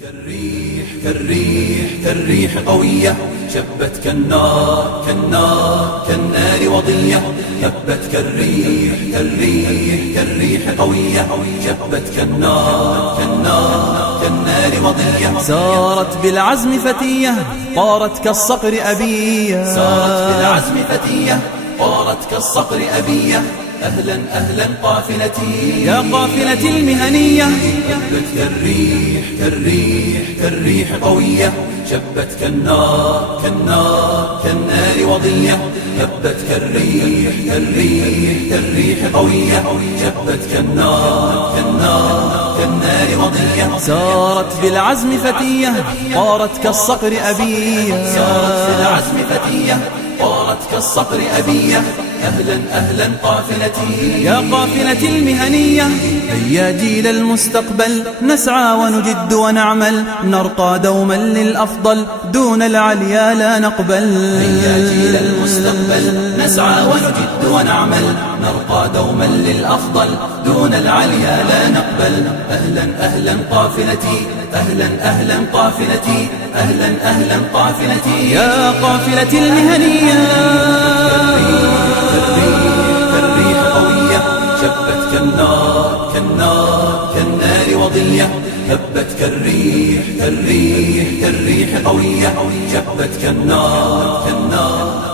كالريح كالريح كالريح قوية، شبت كالنار كالنار كالنار وضية. هبت كالريح كالريح كالريح قوية، شبت كالنار كالنار كالنار وضية. سارت بالعزم فتية، طارت كالصقر أبية. سارت بالعزم فتية، طارت كالصقر أبية. أهلا أهلا قافلتي يا قافلة المهنية. هبت كالريح كالريح كالريح قوية، شبت كالنار كالنار كالنار وضية. هبت كالريح كالريح كالريح قوية، شبت كالنار كالنار كالنار وضية. سارت بالعزم فتية، طارت كالصقر أبية. سارت بالعزم فتية، طارت كالصقر أبية. أهلا أهلا قافلتي يا قافلة المهنية. هيا جيل المستقبل، نسعى ونجد ونعمل، نرقى دوما للأفضل، دون العليا لا نقبل. هيا جيل المستقبل، نسعى ونجد ونعمل، نرقى دوما للأفضل، دون العليا لا نقبل. أهلا أهلا قافلتي، أهلا أهلا قافلتي، أهلا أهلا قافلتي. يا قافلة المهنية. كالريح قوية، شبت كالنار كالنار كالنار وضية. هبت كالريح كالريح كالريح قوية، شبت كالنار كالنار